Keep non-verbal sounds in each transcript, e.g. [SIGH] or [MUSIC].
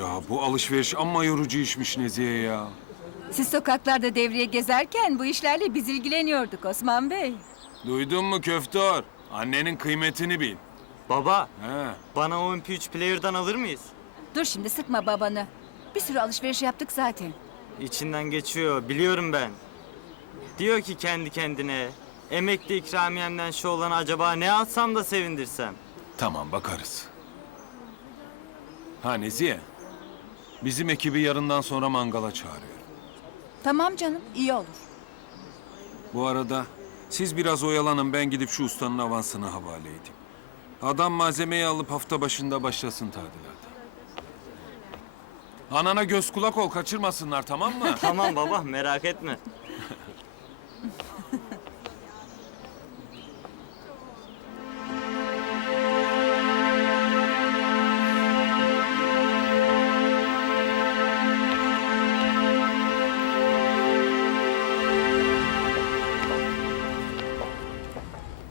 Ya bu alışveriş amma yorucu işmiş Nezihe ya. Siz sokaklarda devriye gezerken bu işlerle biz ilgileniyorduk Osman Bey. Duydun mu köftor? Annenin kıymetini bil. Baba, He. bana o MP3 player'dan alır mıyız? Dur şimdi sıkma babanı. Bir sürü alışveriş yaptık zaten. İçinden geçiyor, biliyorum ben. Diyor ki kendi kendine, emekli ikramiyemden şu olanı acaba ne alsam da sevindirsem. Tamam bakarız. Ha Nezihe. Bizim ekibi yarından sonra mangala çağırıyorum. Tamam canım iyi olur. Bu arada siz biraz oyalanın ben gidip şu ustanın avansını havale edeyim. Adam malzemeyi alıp hafta başında başlasın tadilata. Anana göz kulak ol kaçırmasınlar tamam mı? [LAUGHS] Tamam baba, merak etme.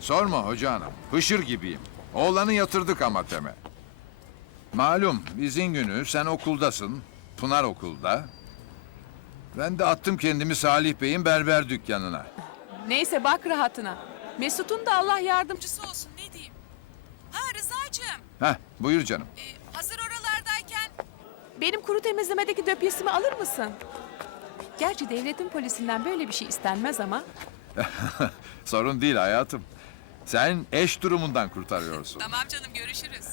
Sorma hoca hanım. Hışır gibiyim. Oğlanı yatırdık ama teme. Malum izin günü sen okuldasın. Pınar okulda. Ben de attım kendimi Salih Bey'in berber dükkanına. Neyse bak rahatına. Mesut'un da Allah yardımcısı olsun ne diyeyim. Ha Rıza'cığım Heh buyur canım. e, hazır oralardayken... Benim kuru temizlemedeki döpyesimi alır mısın? Gerçi devletin polisinden böyle bir şey istenmez ama. [LAUGHS] Sorun değil hayatım. Sen eş durumundan kurtarıyorsun. Tamam canım görüşürüz.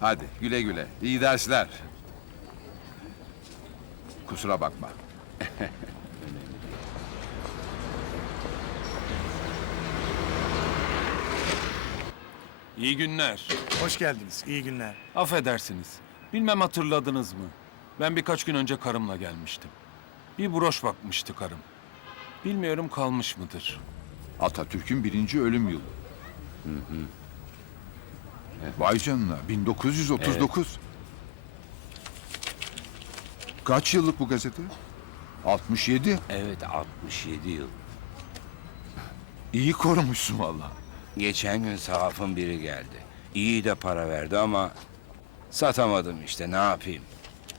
Hadi güle güle. İyi dersler. Kusura bakma. [LAUGHS] İyi günler. Hoş geldiniz. İyi günler. Affedersiniz. Bilmem hatırladınız mı? Ben birkaç gün önce karımla gelmiştim. Bir broş bakmıştı karım. Bilmiyorum kalmış mıdır? Atatürk'ün birinci ölüm yılı. Vay canına 1939. Kaç yıllık bu gazete? 67. Evet 67 yıl. İyi korumuşsun valla. Geçen gün sahafın biri geldi. İyi de para verdi ama satamadım işte ne yapayım.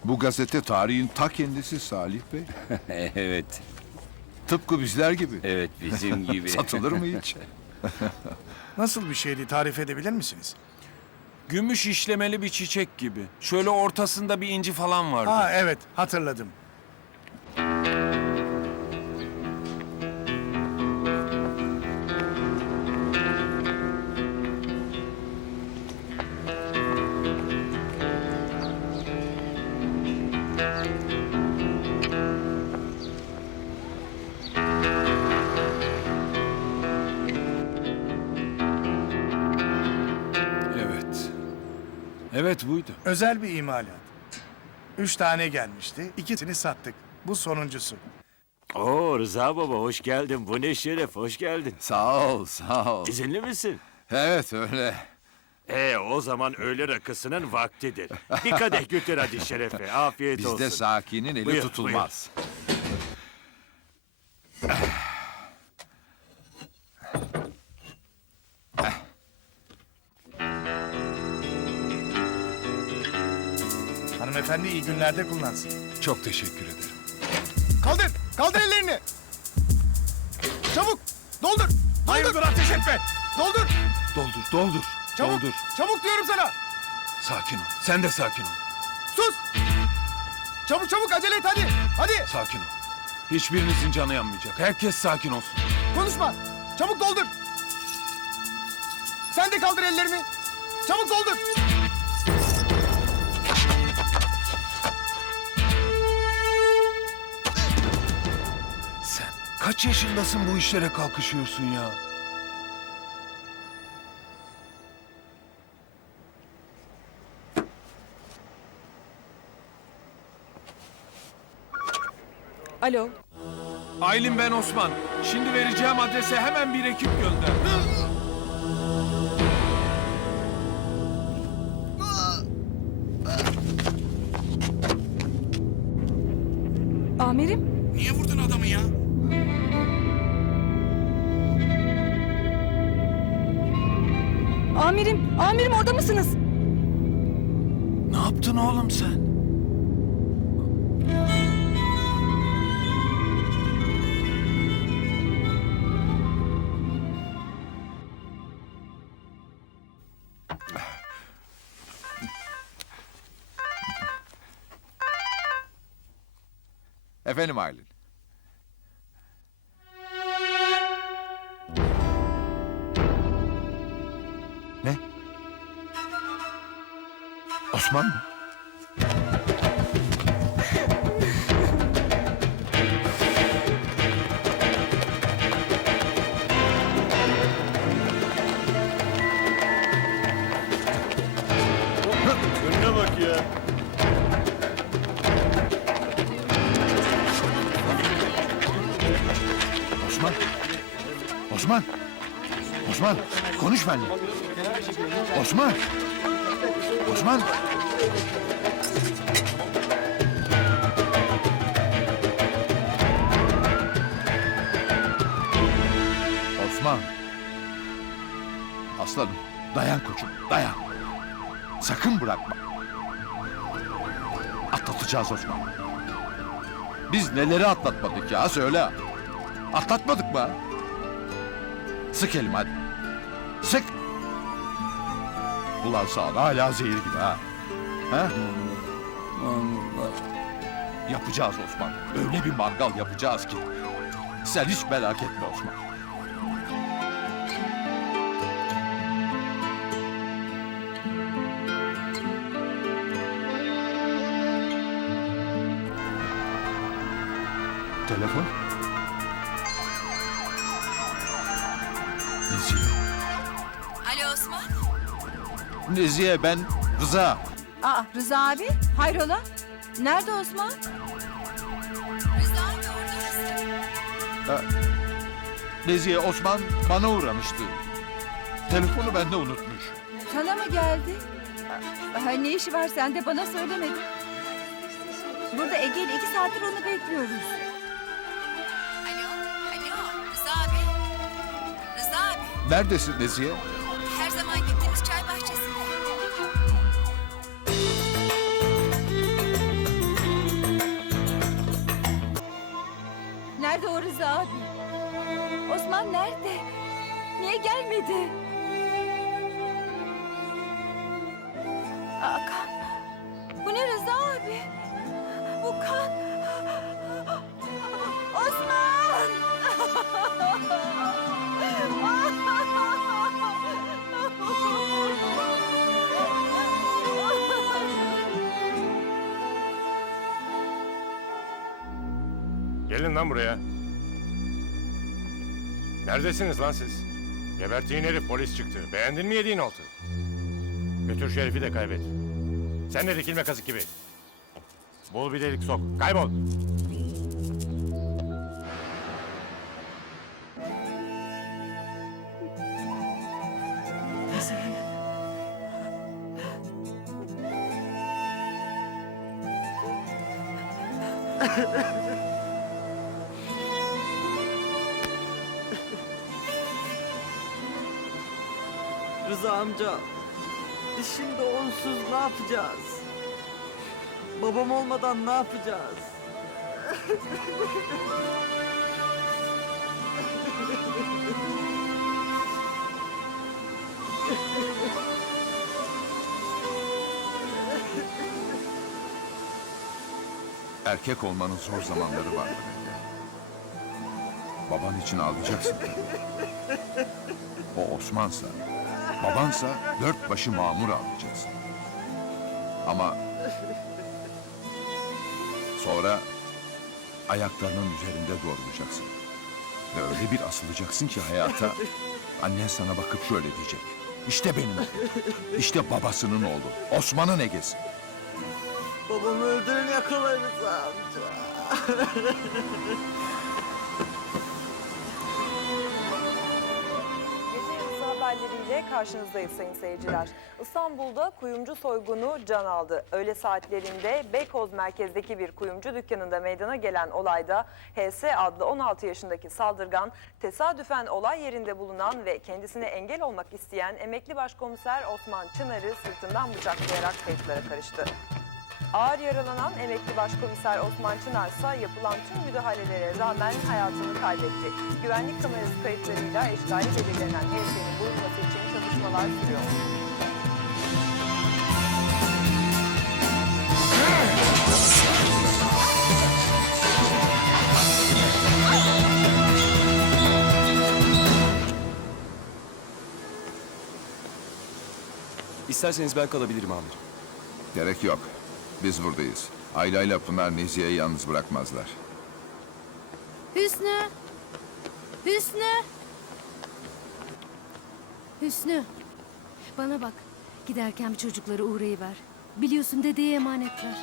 Bu gazete tarihin ta kendisi Salih Bey. [LAUGHS] evet, Tıpkı bizler gibi. evet bizim [LAUGHS] gibi. Satılır mı hiç? [LAUGHS] Nasıl bir şeydi tarif edebilir misiniz? Gümüş işlemeli bir çiçek gibi. Şöyle ortasında bir inci falan vardı. Aa evet hatırladım. Evet buydu. Özel bir imalat. Üç tane gelmişti. İkisini sattık. Bu sonuncusu. Oo Rıza baba hoş geldin. Bu ne şeref hoş geldin. sağ ol, sağ ol. İzinli misin? Evet öyle. Ee o zaman öğle rakısının vaktidir. Bir kadeh götür hadi şerefe. Afiyet olsun. Bizde sakinin eli Buyur, tutulmaz. Hanımefendi iyi günlerde kullansın. Çok teşekkür ederim. Kaldır! Kaldır ellerini! Çabuk! Doldur! Hayırdır ateş etme! Doldur! Doldur, doldur, Çabuk! doldur. Çabuk diyorum sana! Sakin ol. Sen de sakin ol. Sus! Çabuk çabuk acele et hadi! Hadi! Sakin ol. Hiçbirinizin canı yanmayacak. Herkes sakin olsun. Konuşma! Çabuk doldur! Sen de kaldır ellerini! Çabuk doldur! Kaç yaşındasın bu işlere kalkışıyorsun ya? Alo. Aylin ben Osman. Şimdi vereceğim adrese hemen bir ekip gönder. Amirim orada mısınız? Ne yaptın oğlum sen? Efendim Aylin. Konuş benimle. Osman. Osman. Osman. Aslanım. Dayan koçum. Dayan. Sakın bırakma. Atlatacağız Osman. Biz neleri atlatmadık ya söyle. Atlatmadık mı? Sık elimi hadi. Ulan sağ hala zehir gibi ha. Ha? Yapacağız Osman. Öyle bir mangal yapacağız ki. Sen hiç merak etme Osman. Telefon? Nezihe ben Rıza. Aa Rıza abi hayrola? Nerede Osman? Rıza abi orada mısın? Nezihe Osman bana uğramıştı. Telefonu bende unutmuş. Sana mı geldi? Aa, ne işi var sende bana söylemedin. Burada Ege ile iki saattir onu bekliyoruz. Alo, alo Rıza abi. Rıza abi. Neredesin Nezihe? Her zaman Nerede o Rıza abi? Osman nerede? Niye gelmedi? Aa, kan. Bu ne Rıza abi? Bu kan. Gelin lan buraya. Neredesiniz lan siz? Gebertiğin herif polis çıktı. Beğendin mi yediğin oltu? Götür şu herifi de kaybet. Sen de dikilme kazık gibi. Bul bir delik sok. Kaybol. [LAUGHS] Rıza amca, şimdi onsuz ne yapacağız? Babam olmadan ne yapacağız? Erkek olmanın zor zamanları var. Baban için ağlayacaksın. O Osman'sa, babansa dört başı mamur ağlayacaksın. Ama sonra ayaklarının üzerinde doğrulacaksın. Ve öyle bir asılacaksın ki hayata annen sana bakıp şöyle diyecek. İşte benim oğlum. İşte babasının oğlu. Osman'ın egesi. Babamı öldürün yakalar Rıza amca. [LAUGHS] karşınızdayız sayın seyirciler. İstanbul'da kuyumcu soygunu can aldı. Öğle saatlerinde Beykoz merkezdeki bir kuyumcu dükkanında meydana gelen olayda HS adlı 16 yaşındaki saldırgan tesadüfen olay yerinde bulunan ve kendisine engel olmak isteyen emekli başkomiser Osman Çınar'ı sırtından bıçaklayarak kayıplara karıştı. Ağır yaralanan emekli başkomiser Osman Çınar ise yapılan tüm müdahalelere rağmen hayatını kaybetti. Güvenlik kamerası kayıtlarıyla eşkali belirlenen HS'nin bulunması için çalışmalar sürüyor. İsterseniz ben kalabilirim amirim. Gerek yok. Biz buradayız. Ayla ile Pınar Nezihe'yi yalnız bırakmazlar. Hüsnü! Hüsnü! Hüsnü, bana bak. Giderken bir çocuklara uğrayıver. Biliyorsun dedeye emanetler.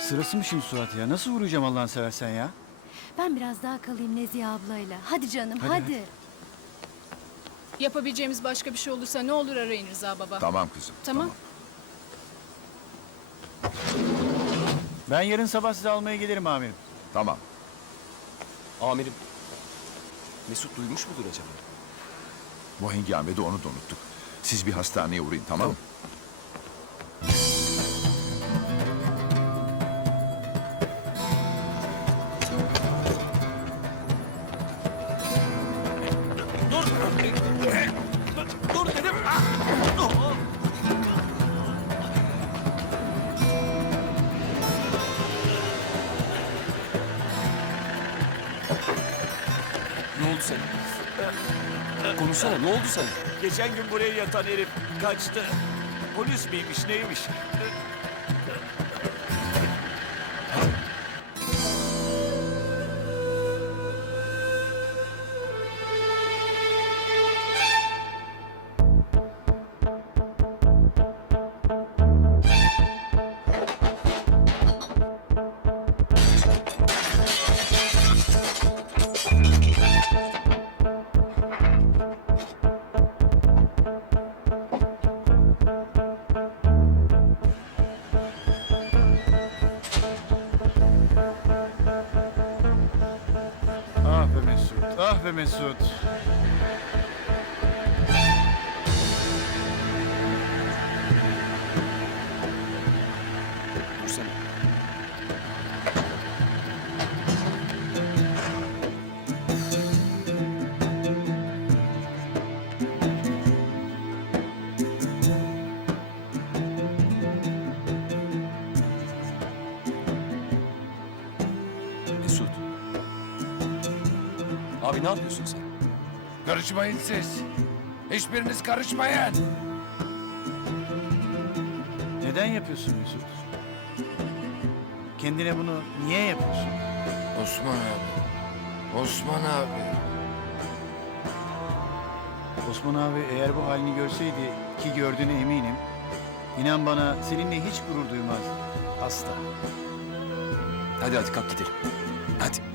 Sırası mı şimdi Suat ya? Nasıl uğrayacağım Allah'ını seversen ya? Ben biraz daha kalayım Nezihe ablayla. Hadi canım, hadi. Yapabileceğimiz başka bir şey olursa ne olur arayın Rıza baba. Tamam kızım. Tamam. Ben yarın sabah sizi almaya gelirim amirim. Tamam. Amirim. Mesut duymuş mudur acaba? Bu hengamede onu da unuttuk. Siz bir hastaneye uğrayın tamam mı? Konuşsana ne oldu sana? Geçen gün buraya yatan herif kaçtı. Polis miymiş neymiş? Mesut, Abi ne yapıyorsun sen? Karışmayın siz. Hiçbiriniz karışmayın. Neden yapıyorsun Mesut? Kendine bunu niye yapıyorsun? Osman abi. Osman abi. Osman abi eğer bu halini görseydi ki gördüğüne eminim. inan bana seninle hiç gurur duymazdı. Asla. Hadi hadi kalk gidelim. Hadi.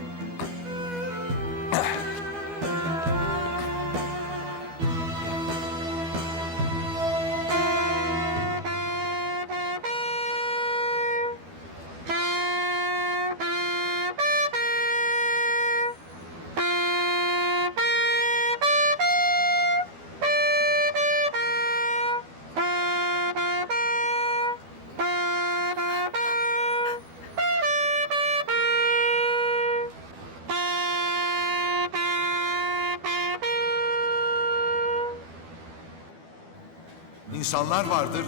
İnsanlar vardır,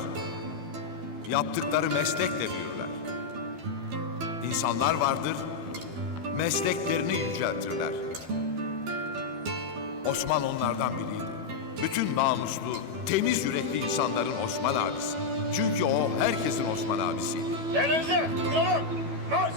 yaptıkları meslekle büyürler. İnsanlar vardır, mesleklerini yüceltirler. Osman onlardan biriydi. Bütün namuslu, temiz yürekli insanların Osman abisi. Çünkü o herkesin Osman abisiydi. Yerinize! Durun! Marş!